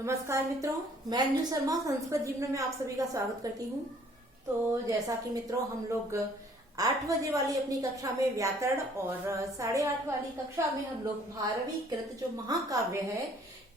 नमस्कार मित्रों, मैं अंजू शर्मा संस्कृत जीवन में आप सभी का स्वागत करती हूँ। तो जैसा कि मित्रों हम लोग 8 बजे वाली अपनी कक्षा में व्याकरण और 8:30 वाली कक्षा में हम लोग भारवी कृत जो महाकाव्य है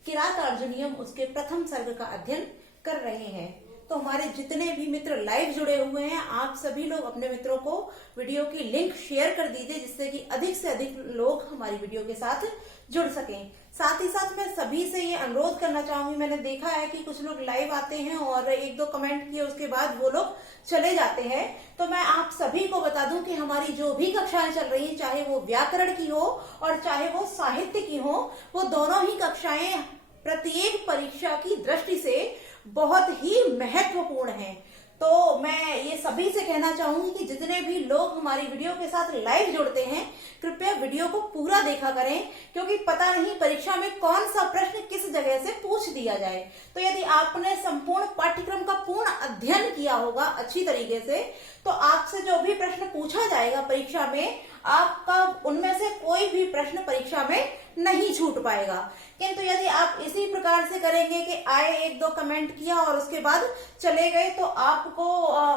किरात अर्जुनीयम उसके प्रथम सर्ग का अध्ययन कर रहे हैं। तो हमारे जितने भी मित्र लाइव जुड़े हुए हैं आप सभी लोग अपने मित्रों को वीडियो की लिंक शेयर कर दीजिए जिससे कि अधिक से अधिक लोग हमारी वीडियो के साथ जुड़ सकें। साथ ही साथ मैं सभी से ये अनुरोध करना चाहूंगी, मैंने देखा है कि कुछ लोग लाइव आते हैं और एक दो कमेंट किए उसके बाद वो लोग चले जाते हैं। तो मैं आप सभी को बता दूं कि हमारी जो भी कक्षाएं चल रही हैं, चाहे वो व्याकरण की हो और चाहे वो साहित्य की हो, वो दोनों ही कक्षाएं प्रत्येक परीक्षा की दृष्टि से बहुत ही महत्वपूर्ण है। तो मैं ये सभी से कहना चाहूंगी कि जितने भी लोग हमारी वीडियो के साथ लाइव जुड़ते हैं कृपया वीडियो को पूरा देखा करें, क्योंकि पता नहीं परीक्षा में कौन सा प्रश्न किस जगह से पूछ दिया जाए। तो यदि आपने संपूर्ण पाठ्यक्रम का पूर्ण अध्ययन किया होगा अच्छी तरीके से, तो आपसे जो भी प्रश्न पूछा जाएगा परीक्षा में आपका उनमें से कोई भी प्रश्न परीक्षा में नहीं छूट पाएगा। किंतु यदि आप इसी प्रकार से करेंगे कि आए एक दो कमेंट किया और उसके बाद चले गए, तो आपको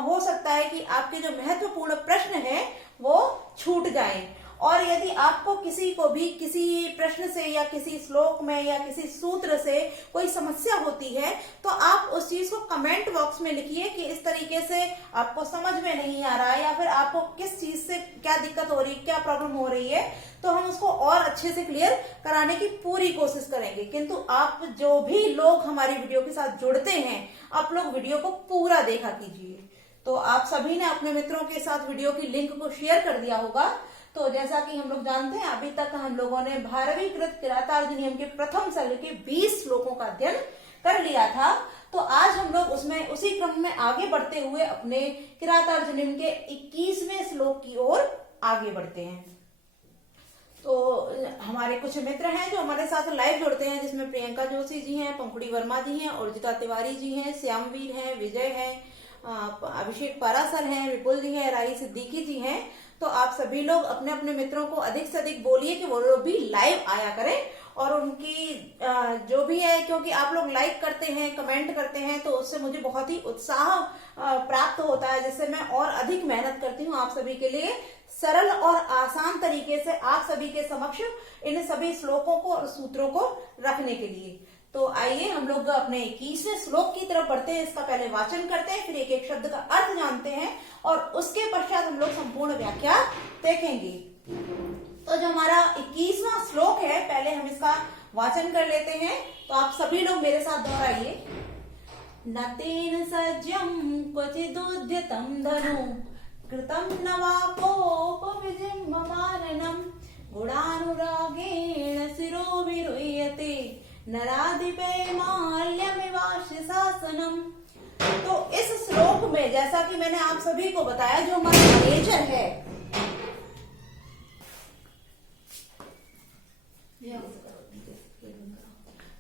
हो सकता है कि आपके जो महत्वपूर्ण प्रश्न हैं वो छूट जाएं। और यदि आपको किसी को भी किसी प्रश्न से या किसी श्लोक में या किसी सूत्र से कोई समस्या होती है तो आप उस चीज को कमेंट बॉक्स में लिखिए कि इस तरीके से आपको समझ में नहीं आ रहा है या फिर आपको किस चीज से क्या दिक्कत हो रही है, क्या प्रॉब्लम हो रही है, तो हम उसको और अच्छे से क्लियर कराने की पूरी कोशिश करेंगे। किंतु आप जो भी लोग हमारी वीडियो के साथ जुड़ते हैं आप लोग वीडियो को पूरा देखा कीजिए। तो आप सभी ने अपने मित्रों के साथ वीडियो की लिंक को शेयर कर दिया होगा। तो जैसा कि हम लोग जानते हैं अभी तक हम लोगों ने भारवी कृत किरातार्जुनीयम के प्रथम सर्ग के 20 श्लोकों का अध्ययन कर लिया था। तो आज हम लोग उसमें उसी क्रम में आगे बढ़ते हुए अपने किरातार्जुनीयम के 21वें श्लोक की ओर आगे बढ़ते हैं। तो हमारे कुछ मित्र हैं जो हमारे साथ लाइव जुड़ते हैं, जिसमें प्रियंका जोशी जी हैं, पंखुड़ी वर्मा जी हैं, उर्जिता तिवारी जी हैं, श्यामवीर हैं, विजय हैं, अभिषेक पारासर हैं, विपुल जी हैं, राही सिद्दीकी जी हैं। तो आप सभी लोग अपने अपने मित्रों को अधिक से अधिक बोलिए कि वो लोग भी लाइव आया करें और उनकी जो भी है, क्योंकि आप लोग लाइक करते हैं, कमेंट करते हैं, तो उससे मुझे बहुत ही उत्साह प्राप्त होता है, जिससे मैं और अधिक मेहनत करती हूँ आप सभी के लिए सरल और आसान तरीके से आप सभी के समक्ष इन सभी श्लोकों को और सूत्रों को रखने के लिए। तो आइए हम लोग अपने 21वें श्लोक की तरफ बढ़ते हैं। इसका पहले वाचन करते हैं, फिर एक एक शब्द का अर्थ जानते हैं और उसके पश्चात हम लोग संपूर्ण व्याख्या देखेंगे। तो जो हमारा 21वां श्लोक है पहले हम इसका वाचन कर लेते हैं। तो आप सभी लोग मेरे साथ दोहराइए। न तेन सज्जम क्वचिदुद्यतं धनु कृतं न वा कोपविजिह्वमाननं गुणानुरागेण शिरो विरुह्यते नराधिपे माल्यमिवास्य शासनम। तो इस श्लोक में जैसा कि मैंने आप सभी को बताया, जो हमारा नेचर है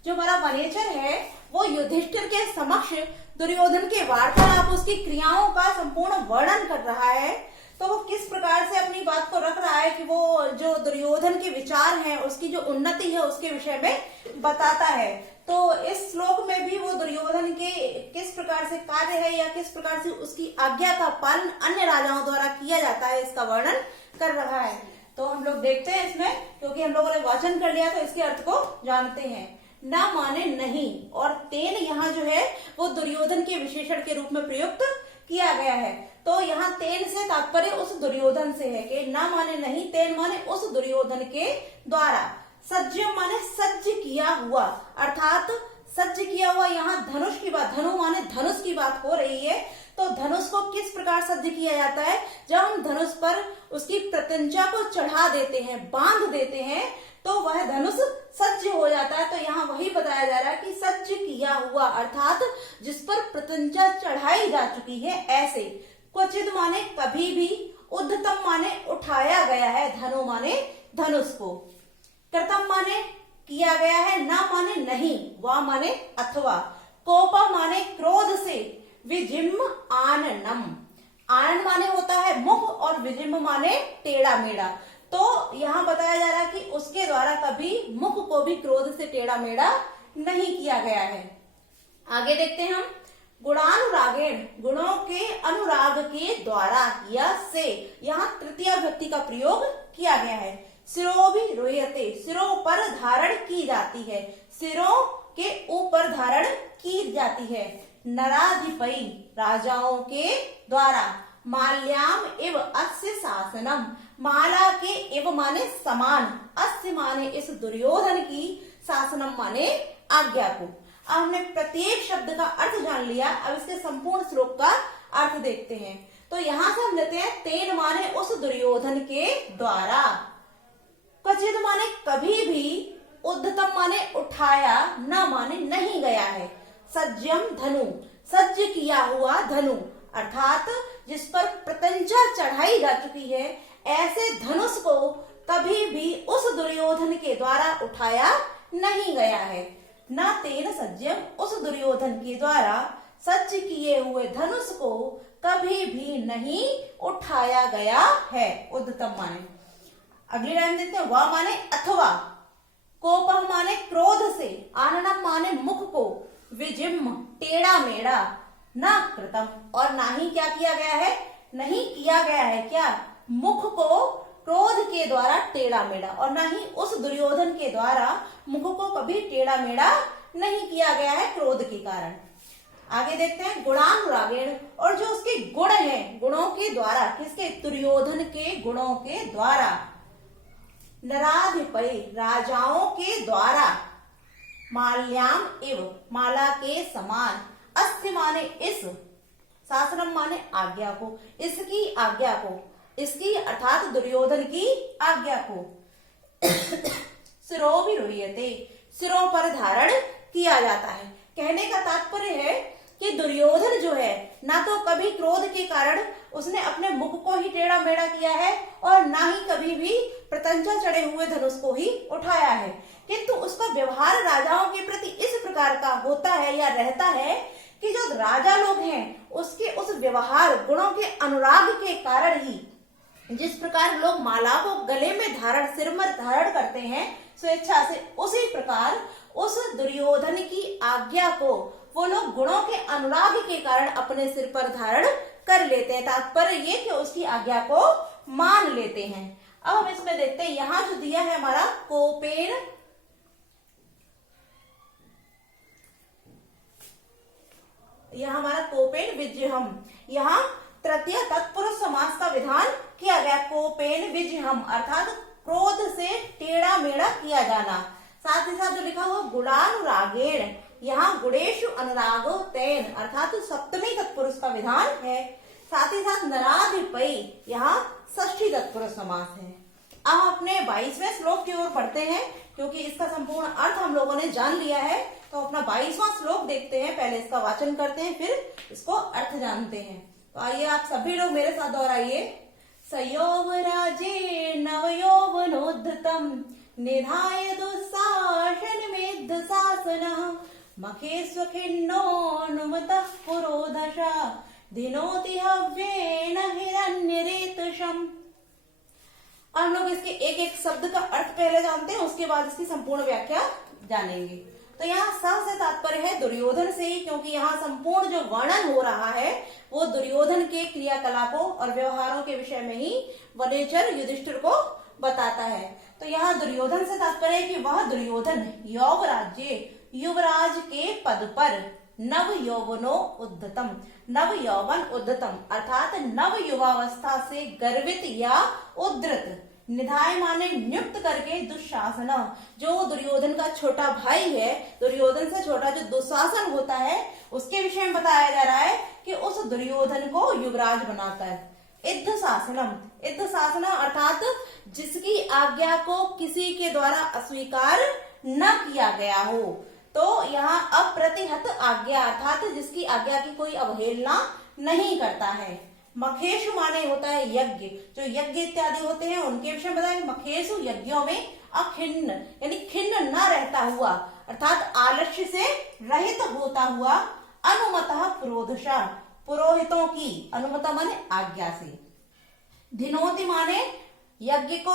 जो हमारा वनेचर है वो युधिष्ठिर के समक्ष दुर्योधन के वार्तालाप उसकी क्रियाओं का संपूर्ण वर्णन कर रहा है। तो वो किस प्रकार से अपनी बात को रख रहा है कि वो जो दुर्योधन के विचार हैं उसकी जो उन्नति है उसके विषय में बताता है। तो इस श्लोक में भी वो दुर्योधन के किस प्रकार से कार्य है या किस प्रकार से उसकी आज्ञा का पालन अन्य राजाओं द्वारा किया जाता है इसका वर्णन कर रहा है। तो हम लोग देखते हैं इसमें, क्योंकि हम लोगों ने वाचन कर लिया तो इसके अर्थ को जानते हैं। न माने नहीं और तेन यहाँ जो है वो दुर्योधन के विशेषण के रूप में प्रयुक्त किया गया है। तो यहाँ तेन से तात्पर्य उस दुर्योधन से है कि न माने नहीं, तेन माने उस दुर्योधन के द्वारा, सज्ज माने सज्ज किया हुआ, अर्थात सज्ज किया हुआ यहाँ धनुष की बात, धनु माने धनुष की बात हो रही है। तो धनुष को किस प्रकार सज्ज किया जाता है, जब हम धनुष पर उसकी प्रत्यंचा को चढ़ा देते हैं, बांध देते हैं, तो वह धनुष सज्ज हो जाता है। तो यहाँ वही बताया जा रहा है कि सज्ज किया हुआ अर्थात जिस पर प्रत्यंचा चढ़ाई जा चुकी है ऐसे। क्वचित माने कभी भी, उद्धतम माने उठाया गया है, धनु माने धनुष को, कृतम माने किया गया है, न माने नहीं, वा माने अथवा, कोप माने क्रोध से, विजिह्व आननम, आनन माने होता है मुख और विजिह्व माने टेढ़ा मेढ़ा। तो यहाँ बताया जा रहा है कि उसके द्वारा कभी मुख को भी क्रोध से टेढ़ा मेढ़ा नहीं किया गया है। आगे देखते हैं हम, गुणानुरागेण, गुणों के अनुराग के द्वारा या से, यहाँ तृतीय व्यक्ति का प्रयोग किया गया है। सिरो भी रोयते, सिरों पर धारण की जाती है, सिरों के ऊपर धारण की जाती है। नराधिपई, राजाओं के द्वारा। माल्याम इव अस्य शासनम, माला के इव माने समान, अस्य माने इस दुर्योधन की, शासनम माने आज्ञा को। अब हमने प्रत्येक शब्द का अर्थ जान लिया, अब इसके संपूर्ण श्लोक का अर्थ देखते हैं। तो यहां से हम लेते हैं, तेन माने उस दुर्योधन के द्वारा, क्वचित माने कभी भी, उद्धतम माने उठाया, न माने नहीं गया है। सज्जम धनु, सज्ज किया हुआ धनु, अर्थात जिस पर प्रत्यंचा चढ़ाई जा चुकी है, ऐसे धनुष को कभी भी उस दुर्योधन के द्वारा उठाया नहीं गया है। न तेन सज्जम, उस दुर्योधन के द्वारा सज्ज किए हुए धनुष को कभी भी नहीं उठाया गया है। उद्धतम माने, अगली लाइन देखते हैं, वह माने अथवा, कोपम माने क्रोध से, आननम माने मुख को, विजिम टेढ़ा मेढ़ा, न कृतम, और ना ही क्या किया गया है, नहीं किया गया है क्या, मुख को क्रोध के द्वारा टेढ़ा मेढ़ा, और ना ही उस दुर्योधन के द्वारा मुख को कभी टेढ़ा मेढ़ा नहीं किया गया है क्रोध के कारण। आगे देखते हैं, गुणानुरागेण, और जो उसके गुण हैं, गुणों के द्वारा, किसके, दुर्योधन के गुणों के द्वारा। नराधिपति, राजाओं के द्वारा। माल्याम इव, माला के समान। अस्य माने इस, शासनम माने आज्ञा को, इसकी आज्ञा को, इसकी अर्थात दुर्योधन की आज्ञा को। सिरो भी रोयते, सिरों पर धारण किया जाता है। कहने का तात्पर्य है कि दुर्योधन जो है, ना तो कभी क्रोध के कारण उसने अपने मुख को ही टेढ़ा मेढ़ा किया है, और ना ही कभी भी प्रत्यंचा चढ़े हुए धनुष को ही उठाया है, किंतु उसका व्यवहार राजाओं के प्रति इस प्रकार का होता है या रहता है कि जो राजा लोग हैं, उसके उस व्यवहार, गुणों के अनुराग के कारण ही, जिस प्रकार लोग माला को गले में धारण, सिर में धारण करते हैं स्वेच्छा से, उसी प्रकार उस दुर्योधन की आज्ञा को वो लोग गुणों के अनुराग के कारण अपने सिर पर धारण कर लेते हैं। तात्पर्य ये कि उसकी आज्ञा को मान लेते हैं। अब हम इसमें देखते हैं, यहां जो दिया है हमारा कोपेन, यहां हमारा कोपेन विजयम, यहाँ तृतीय तत्पुरुष समास का विधान किया गया। कोपेन विजयम अर्थात क्रोध से टेढ़ा मेढ़ा किया जाना। साथ ही साथ जो लिखा हुआ गुणानुरागेण, यहाँ गुणेशु अनुरागो तेन अर्थात सप्तमी तत्पुरुष का विधान है। साथ ही साथ नराधिपई, यहाँ षष्ठी तत्पुरुष समास है। अब हम अपने 22वें श्लोक की ओर पढ़ते हैं, क्योंकि इसका संपूर्ण अर्थ हम लोगों ने जान लिया है। तो अपना 22वां श्लोक देखते हैं, पहले इसका वाचन करते हैं, फिर इसको अर्थ जानते हैं। तो आइए आप सभी लोग मेरे साथ दोहराइए। सयोवराजे नवयौवनोद्धतम निधाय दुस्साहसनमेध शासनः मखेष्वखिन्नोऽनुमतः पुरोधशा दिनोति हव्येन हिरण्यरेतसम्। हम लोग इसके एक एक शब्द का अर्थ पहले जानते हैं, उसके बाद इसकी संपूर्ण व्याख्या जानेंगे। तो यहाँ स से तात्पर्य है दुर्योधन से ही, क्योंकि यहाँ संपूर्ण जो वर्णन हो रहा है वो दुर्योधन के क्रियाकलापों और व्यवहारों के विषय में ही वनेचर युधिष्ठिर को बताता है। तो यहाँ दुर्योधन से तात्पर्य है कि वह दुर्योधन यौवराज्य, युवराज के पद पर, नव यौवनो उद्धतम, नव यौवन उद्धतम अर्थात नव युवावस्था से गर्वित या उद्धृत, निधाय माने नियुक्त करके, दुशासन जो दुर्योधन का छोटा भाई है, दुर्योधन से छोटा जो दुशासन होता है, उसके विषय में बताया जा रहा है कि उस दुर्योधन को युवराज बनाकर। इद्ध शासनम, इद्ध शासन अर्थात जिसकी आज्ञा को किसी के द्वारा अस्वीकार न किया गया हो। तो यहाँ अप्रतिहत आज्ञा अर्थात जिसकी आज्ञा की कोई अवहेलना नहीं करता है। मखेशु माने होता है यज्ञ, जो यज्ञ इत्यादि होते हैं उनके विषय में बताया। मखेशु यज्ञों में अखिन्न यानी खिन्न न रहता हुआ अर्थात आलस्य से रहित होता हुआ। अनुमतः पुरोधशा, पुरोहितों की, अनुमता माने आज्ञा से। धिनोति माने यज्ञ को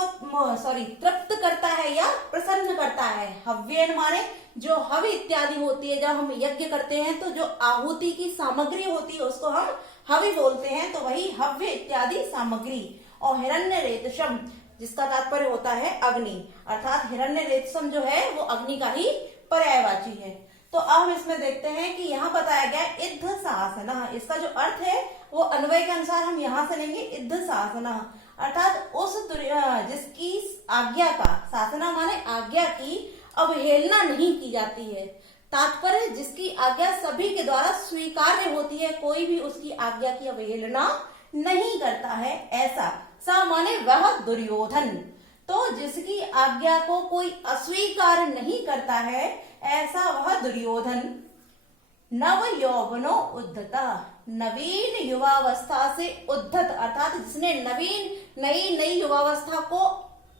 तृप्त करता है या प्रसन्न करता है। हव्येन माने जो हवि इत्यादि होती है, जब हम यज्ञ करते हैं तो जो आहुति की सामग्री होती है उसको हम हवि बोलते हैं, तो वही हव्य इत्यादि सामग्री। और हिरण्य रेतसम जिसका तात्पर्य होता है अग्नि, अर्थात हिरण्य रेतसम जो है वो अग्नि का ही पर्यायवाची है। तो अब हम इसमें देखते हैं कि यहाँ बताया गया इद्ध सासना, इसका जो अर्थ है वो अन्वय के अनुसार हम यहाँ से लेंगे इद्ध सासना, अर्थात उस जिसकी आज्ञा का, सासना माने आज्ञा की अवहेलना नहीं की जाती है। तात्पर्य जिसकी आज्ञा सभी के द्वारा स्वीकार्य होती है, कोई भी उसकी आज्ञा की अवहेलना नहीं करता है, ऐसा। सा माने वह दुर्योधन, तो जिसकी आज्ञा को कोई अस्वीकार नहीं करता है ऐसा वह दुर्योधन। नव यौवनो उद्धता, नवीन युवावस्था से उद्धत, अर्थात जिसने नई युवावस्था को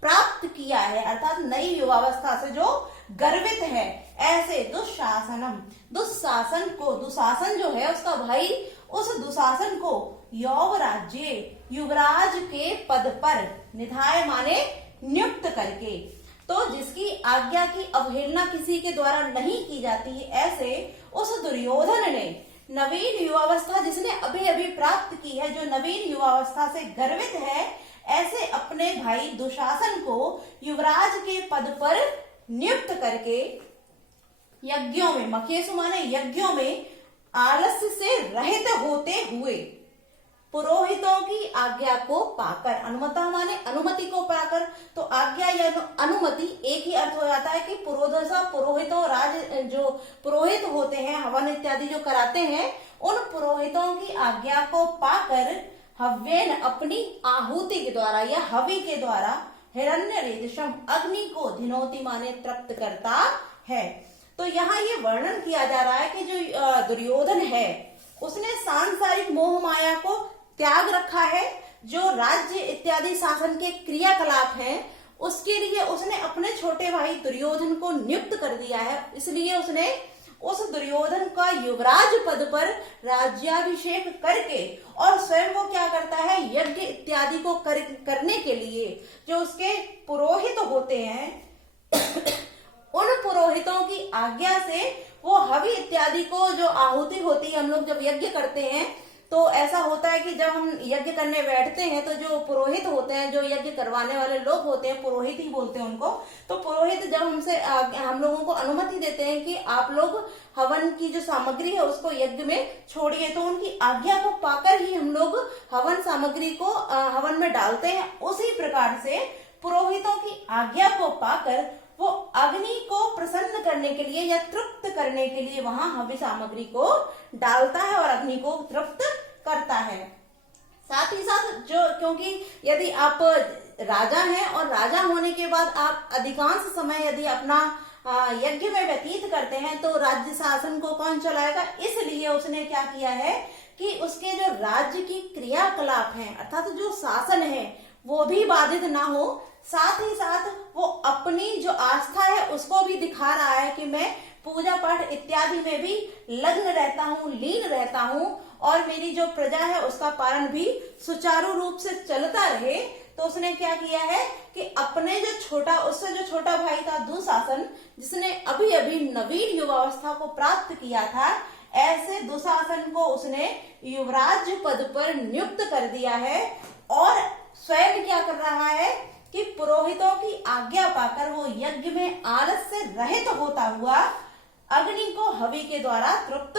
प्राप्त किया है, अर्थात नई युवावस्था से जो गर्वित है, ऐसे दुशासनम, दुशासन को, दुशासन जो है उसका भाई, उस दुशासन को यौवराज्य, युवराज के पद पर, निधाय माने नियुक्त करके, तो जिसकी आज्ञा की अवहेलना किसी के द्वारा नहीं की जाती है, ऐसे उस दुर्योधन ने नवीन युवावस्था, जिसने अभी अभी प्राप्त की है, जो नवीन युवावस्था से गर्वित है, ऐसे अपने भाई दुशासन को युवराज के पद पर नियुक्त करके यज्ञों में, मखेसु माने यज्ञों में आलस्य से रहित होते हुए, पुरोहितों की आज्ञा को पाकर, अनुमता माने अनुमति को पाकर, तो आज्ञा या अनुमति एक ही अर्थ हो जाता है कि पुरोहितों, जो पुरोहित होते हैं, हवन इत्यादि जो कराते हैं, उन पुरोहितों की आज्ञा को पाकर हव्येन, अपनी आहुति के द्वारा या हवि के द्वारा, हिरण्य रेतसम, अग्नि को, धिनोति माने तृप्त करता है। तो यहाँ ये वर्णन किया जा रहा है कि जो दुर्योधन है उसने सांसारिक मोह माया को त्याग रखा है, जो राज्य इत्यादि शासन के क्रियाकलाप हैं उसके लिए उसने अपने छोटे भाई दुर्योधन को नियुक्त कर दिया है। इसलिए उसने उस दुर्योधन का युवराज पद पर राज्याभिषेक करके, और स्वयं वो क्या करता है, यज्ञ इत्यादि को करने के लिए जो उसके पुरोहित होते हैं उन पुरोहितों की आज्ञा से वो हवि इत्यादि को, जो आहुति होती है, हम लोग जब यज्ञ करते हैं तो ऐसा होता है कि जब हम यज्ञ करने बैठते हैं तो जो पुरोहित होते हैं, जो यज्ञ करवाने वाले लोग होते हैं, पुरोहित ही बोलते हैं उनको, तो पुरोहित जब हम लोगों को अनुमति देते हैं कि आप लोग हवन की जो सामग्री है उसको यज्ञ में छोड़िए, तो उनकी आज्ञा को पाकर ही हम लोग हवन सामग्री को हवन में डालते हैं। उसी प्रकार से पुरोहितों की आज्ञा को पाकर वो अग्नि को प्रसन्न करने के लिए या तृप्त करने के लिए वहां हवि सामग्री को डालता है और अग्नि को तृप्त करता है। साथ ही साथ क्योंकि यदि आप राजा हैं और राजा होने के बाद आप अधिकांश समय यदि अपना यज्ञ में व्यतीत करते हैं तो राज्य शासन को कौन चलाएगा, इसलिए उसने क्या किया है कि उसके जो राज्य की क्रियाकलाप हैं, अर्थात जो शासन है वो भी बाधित ना हो, साथ ही साथ वो अपनी जो आस्था है उसको भी दिखा रहा है कि मैं पूजा पाठ इत्यादि में भी लग्न रहता हूँ, लीन रहता हूँ, और मेरी जो प्रजा है उसका पालन भी सुचारू रूप से चलता रहे। तो उसने क्या किया है कि अपने उससे जो छोटा भाई था दुशासन, जिसने अभी अभी नवीन युवावस्था को प्राप्त किया था, ऐसे दुशासन को उसने युवराज पद पर नियुक्त कर दिया है, और स्वयं क्या कर रहा है कि पुरोहितों की आज्ञा पाकर वो यज्ञ में आलस से रहित होता हुआ अग्नि को हवि के द्वारा तृप्त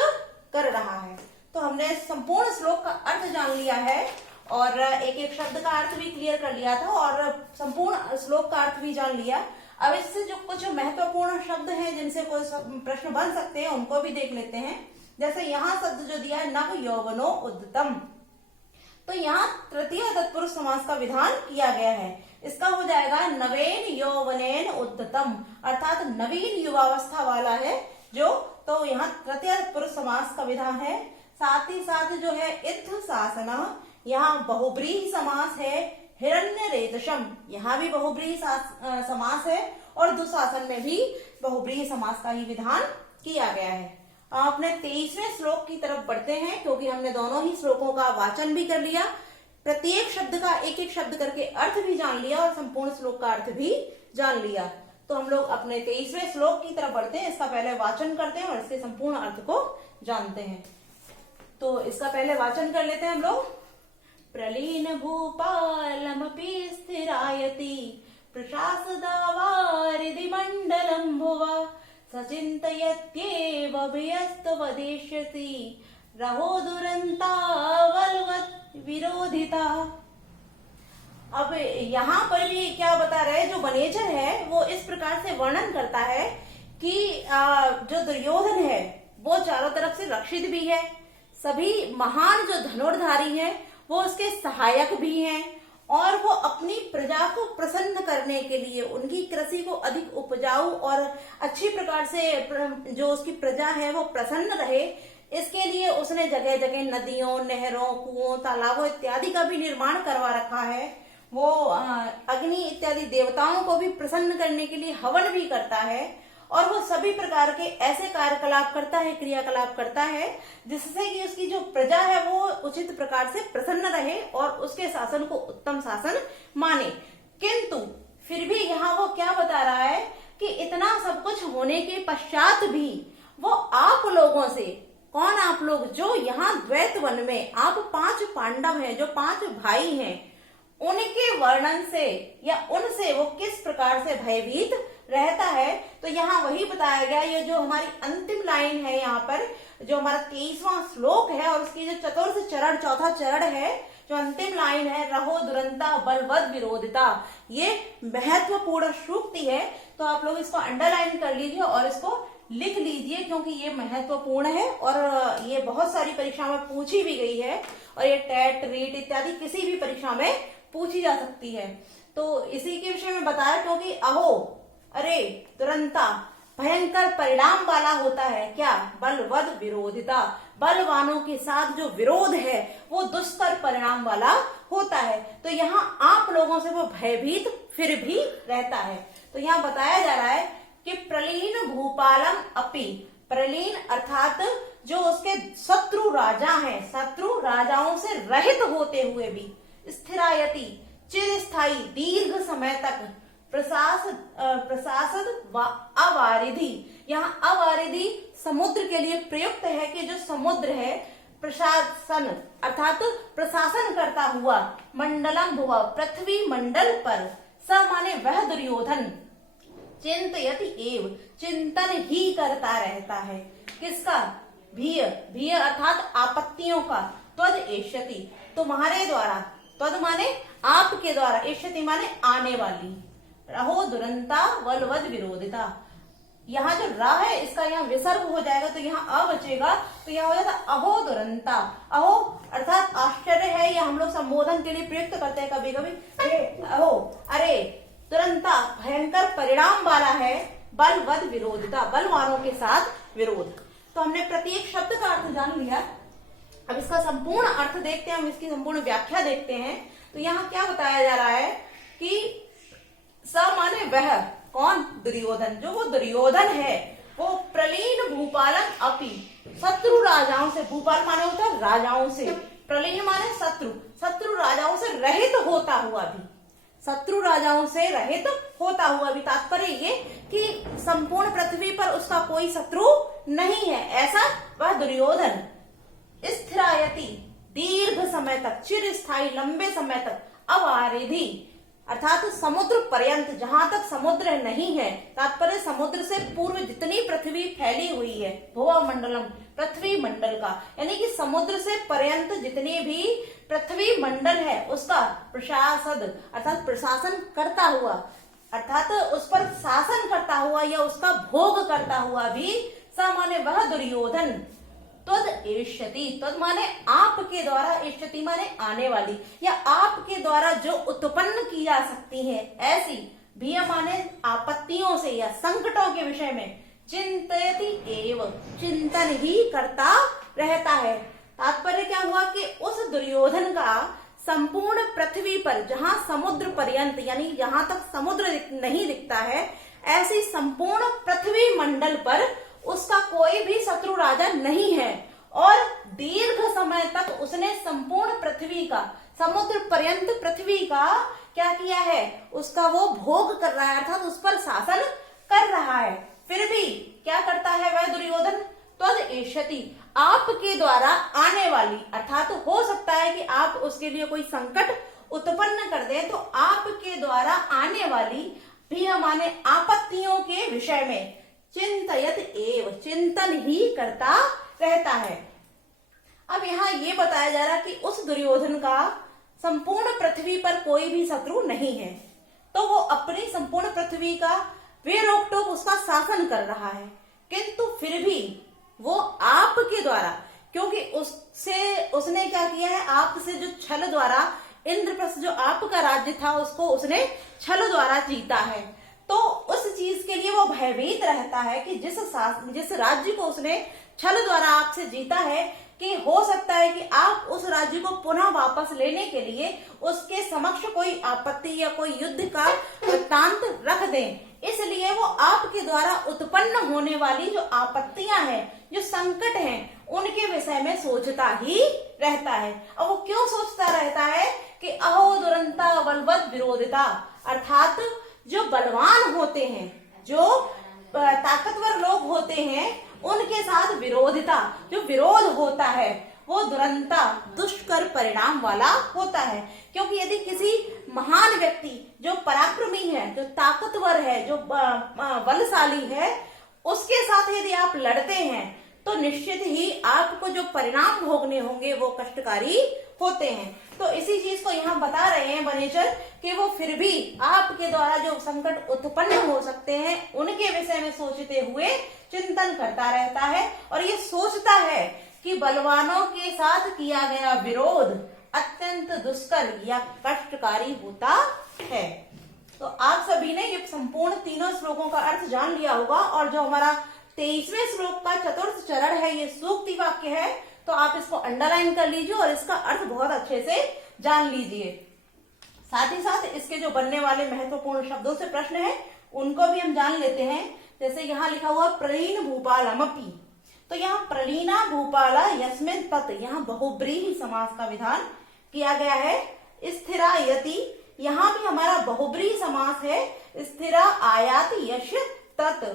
कर रहा है। तो हमने संपूर्ण श्लोक का अर्थ जान लिया है और एक एक शब्द का अर्थ भी क्लियर कर लिया था और संपूर्ण श्लोक का अर्थ भी जान लिया। अब इससे जो कुछ महत्वपूर्ण शब्द हैं जिनसे कोई प्रश्न बन सकते हैं उनको भी देख लेते हैं। जैसे यहाँ शब्द जो दिया है नव यौवनो उद्यतम, तो यहाँ तृतीय तत्पुरुष समास का विधान किया गया है। इसका हो जाएगा नवेन यौवनेन उद्यतम, अर्थात नवीन युवावस्था वाला है जो, तो यहाँ तृतीय तत्पुरुष समास का विधान है। साथ ही साथ जो है इत्थ शासना, यहाँ बहुब्रीहि समास है। हिरण्य रेतसम, यहाँ भी बहुब्रीहि समास है और दुशासन में भी बहुब्रीहि समास का ही विधान किया गया है। अपने 23वें श्लोक की तरफ बढ़ते हैं क्योंकि हमने दोनों ही श्लोकों का वाचन भी कर लिया। प्रत्येक शब्द का एक एक शब्द करके अर्थ भी जान लिया और संपूर्ण श्लोक का अर्थ भी जान लिया। तो हम लोग अपने 23वें श्लोक की तरफ बढ़ते हैं। इसका पहले वाचन करते हैं और इसके संपूर्ण अर्थ को जानते हैं। तो इसका पहले वाचन कर लेते हैं हम लोग। प्रलीन भूपालमपि स्थिरायति प्रशासदावारिधि मंडलम भुवा सचिन्तयत्येव अभियस्तवदेष्यसि रहो दुरंतावलवत् विरोधिता। अब यहाँ पर भी क्या बता रहे हैं, जो वनेचर है वो इस प्रकार से वर्णन करता है कि जो दुर्योधन है वो चारों तरफ से रक्षित भी है, सभी महान जो धनुर्धारी हैं वो उसके सहायक भी हैं, और वो अपनी प्रजा को प्रसन्न करने के लिए उनकी कृषि को अधिक उपजाऊ और अच्छी प्रकार से जो उसकी प्रजा है वो प्रसन्न रहे, इसके लिए उसने जगह जगह नदियों, नहरों, कुओं, तालाबों इत्यादि का भी निर्माण करवा रखा है। वो अग्नि इत्यादि देवताओं को भी प्रसन्न करने के लिए हवन भी करता है, और वो सभी प्रकार के ऐसे कार्यकलाप करता है, क्रियाकलाप करता है, जिससे कि उसकी जो प्रजा है वो उचित प्रकार से प्रसन्न रहे और उसके शासन को उत्तम शासन माने। किंतु फिर भी यहाँ वो क्या बता रहा है कि इतना सब कुछ होने के पश्चात भी वो आप लोगों से, कौन आप लोग, जो यहाँ द्वैत वन में आप 5 पांडव हैं, जो 5 भाई हैं, उनके वर्णन से या उनसे वो किस प्रकार से भयभीत रहता है। तो यहाँ वही बताया गया। ये जो हमारी अंतिम लाइन है यहाँ पर, जो हमारा 23वां श्लोक है और उसकी जो चतुर्थ चरण, चौथा चरण है, जो अंतिम लाइन है, रहो दुरंता बलवद विरोधिता, ये महत्वपूर्ण सूक्ति है। तो आप लोग इसको अंडरलाइन कर लीजिए और इसको लिख लीजिए, क्योंकि ये महत्वपूर्ण है और ये बहुत सारी परीक्षा में पूछी भी गई है, और ये टेट, रीट इत्यादि किसी भी परीक्षा में पूछी जा सकती है। तो इसी के विषय में बताया, क्योंकि अहो, अरे, तुरंता, भयंकर परिणाम वाला होता है। क्या? बलवद विरोधिता, बलवानों के साथ जो विरोध है वो दुष्कर परिणाम वाला होता है। तो यहाँ आप लोगों से वो भयभीत फिर भी रहता है। तो यहाँ बताया जा रहा है कि प्रलीन भूपालम अपि, प्रलीन अर्थात जो उसके शत्रु राजा हैं, शत्रु राजाओं से रहित होते हुए भी, स्थिरायति चिरस्थायी दीर्घ समय तक, प्रशासद व अवारिधि, यहाँ अवारिधि समुद्र के लिए प्रयुक्त है कि जो समुद्र है, प्रशासन अर्थात प्रशासन करता हुआ, मंडलम भुवा पृथ्वी मंडल पर, स माने वह दुर्योधन, चिंतयति एव चिंतन ही करता रहता है। किसका? भीय, भीय अर्थात आपत्तियों का, त्वद एष्यति तुम्हारे द्वारा, त्वद माने आपके द्वारा, एष्यति माने आने वाली, रहो दुरंता बलवद विरोधिता। यहाँ जो रा है इसका यहाँ विसर्ग हो जाएगा, तो यहाँ अ बचेगा, तो यहाँ हो जाता अहो दुरंता। अहो अर्थात आश्चर्य है, या हम लोग संबोधन के लिए प्रयुक्त करते हैं कभी कभी, अहो, अरे, तुरंता भयंकर परिणाम वाला है, बलवद विरोधिता, बलवानों के साथ विरोध। तो हमने प्रत्येक शब्द का अर्थ जान लिया। अब इसका संपूर्ण अर्थ देखते हैं, हम इसकी संपूर्ण व्याख्या देखते हैं। तो यहाँ क्या बताया जा रहा है कि स माने वह, कौन? दुर्योधन, जो वो दुर्योधन है वो प्रलीन भूपालम अपि, शत्रु राजाओं से, भूपाल माने होता है राजाओं से, प्रलीन माने शत्रु, शत्रु राजाओं से रहित होता हुआ भी, शत्रु राजाओं से रहित होता हुआ भी, तात्पर्य ये कि संपूर्ण पृथ्वी पर उसका कोई शत्रु नहीं है, ऐसा वह दुर्योधन, स्थिरायति दीर्घ समय तक, चिरस्थायी लंबे समय तक, अवारिधि अर्थात समुद्र पर्यंत, जहां तक समुद्र नहीं है, तात्पर्य समुद्र से पूर्व जितनी पृथ्वी फैली हुई है, भुवा मंडलम पृथ्वी मंडल का, यानी कि समुद्र से पर्यंत जितनी भी पृथ्वी मंडल है उसका प्रशासद अर्थात प्रशासन करता हुआ, अर्थात उस पर शासन करता हुआ या उसका भोग करता हुआ भी, स माने वह दुर्योधन, त्वद एष्यति, त्वद माने आपके द्वारा, एष्यति माने आने वाली या आपके द्वारा जो उत्पन्न की जा सकती है ऐसी, भीय माने आपत्तियों से या संकटों के विषय में, चिंतयति एव चिंतन ही करता रहता है। तात्पर्य क्या हुआ कि उस दुर्योधन का संपूर्ण पृथ्वी पर, जहां समुद्र पर्यंत यानी जहां तक समुद्र नहीं दिखता है, ऐसी संपूर्ण पृथ्वी मंडल पर उसका कोई भी शत्रु राजा नहीं है, और दीर्घ समय तक उसने संपूर्ण पृथ्वी का समुद्र पर्यंत पृथ्वी का क्या किया है, उसका वो भोग कर रहा है, अर्थात उस पर शासन कर रहा है। फिर भी क्या करता है वह दुर्योधन, त्वद एष्यति, आपके द्वारा आने वाली, अर्थात हो सकता है कि आप उसके लिए कोई संकट उत्पन्न कर दें, तो आपके द्वारा आने वाली भी हमारे आपत्तियों के विषय में चिंतयत एव, चिंतन ही करता रहता है। अब यहाँ ये बताया जा रहा कि उस दुर्योधन का संपूर्ण पृथ्वी पर कोई भी शत्रु नहीं है, तो वो अपनी संपूर्ण पृथ्वी का वे रोक टोक उसका शासन कर रहा है, किंतु फिर भी वो आपके द्वारा, क्योंकि उसने क्या किया है, आपसे जो छल द्वारा इंद्रप्रस्थ जो आपका राज्य था उसको उसने छल द्वारा जीता है, तो उस चीज के लिए वो भयभीत रहता है कि जिस राज्य को उसने छल द्वारा आपसे जीता है, कि हो सकता है कि आप उस राज्य को पुनः वापस लेने के लिए उसके समक्ष कोई आपत्ति या कोई युद्ध का वृत्तांत रख दें। इसलिए वो आपके द्वारा उत्पन्न होने वाली जो आपत्तियां हैं, जो संकट हैं, उनके विषय में सोचता ही रहता है। अब वो क्यों सोचता रहता है कि अहो दुरंता बलवत विरोधिता, अर्थात जो बलवान होते हैं, जो ताकतवर लोग होते हैं, उनके साथ विरोधिता, जो विरोध होता है वो दुरंता, दुष्कर परिणाम वाला होता है। क्योंकि यदि किसी महान व्यक्ति जो पराक्रमी है, जो ताकतवर है, जो बलशाली है, उसके साथ यदि आप लड़ते हैं तो निश्चित ही आपको जो परिणाम भोगने होंगे वो कष्टकारी होते हैं। तो इसी चीज को यहाँ बता रहे हैं वनेचर कि वो फिर भी आपके द्वारा जो संकट उत्पन्न हो सकते हैं उनके विषय में सोचते हुए चिंतन करता रहता है, और ये सोचता है कि बलवानों के साथ किया गया विरोध अत्यंत दुष्कर या कष्टकारी होता है। तो आप सभी ने ये संपूर्ण तीनों श्लोकों का अर्थ जान लिया होगा, और जो हमारा 23वें श्लोक का चतुर्थ चरण है, ये सूक्ति वाक्य है, तो आप इसको अंडरलाइन कर लीजिए और इसका अर्थ बहुत अच्छे से जान लीजिए। साथ ही साथ इसके जो बनने वाले महत्वपूर्ण शब्दों से प्रश्न है उनको भी हम जान लेते हैं। जैसे यहाँ लिखा हुआ प्रलीन भूपालमपि, तो यहाँ प्रलीना भूपाला यस्मिन तत्, यहाँ बहुब्रीहि समास का विधान किया गया है। स्थिरा यति, यहाँ भी हमारा बहुब्रीहि समास है। स्थिरा आयाति यश तत्,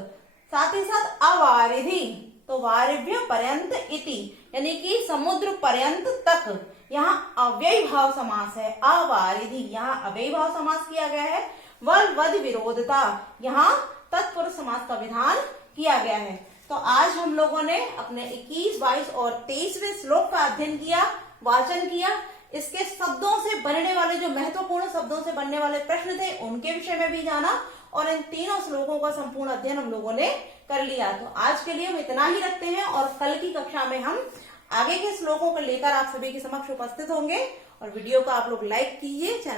साथ ही साथ अवारिधि, तो वारिभ्य पर्यंत इति, यानी कि समुद्र पर्यंत तक, यहाँ अव्ययी भाव समास है। अवारिधि, यहाँ अव्ययी भाव समास किया गया है। वल वद विरोधता, यहाँ तत्पुरुष समास का विधान किया गया है। तो आज हम लोगों ने अपने 21, 22 और 23वें श्लोक का अध्ययन किया, वाचन किया। इसके शब्दों से बनने वाले, जो महत्वपूर्ण शब्दों से बनने वाले प्रश्न थे उनके विषय में भी जाना, और इन तीनों श्लोकों का संपूर्ण अध्ययन हम लोगों ने कर लिया। तो आज के लिए हम इतना ही रखते हैं, और कल की कक्षा में हम आगे के श्लोकों को लेकर आप सभी के समक्ष उपस्थित होंगे। और वीडियो को आप लोग लाइक कीजिए, चैनल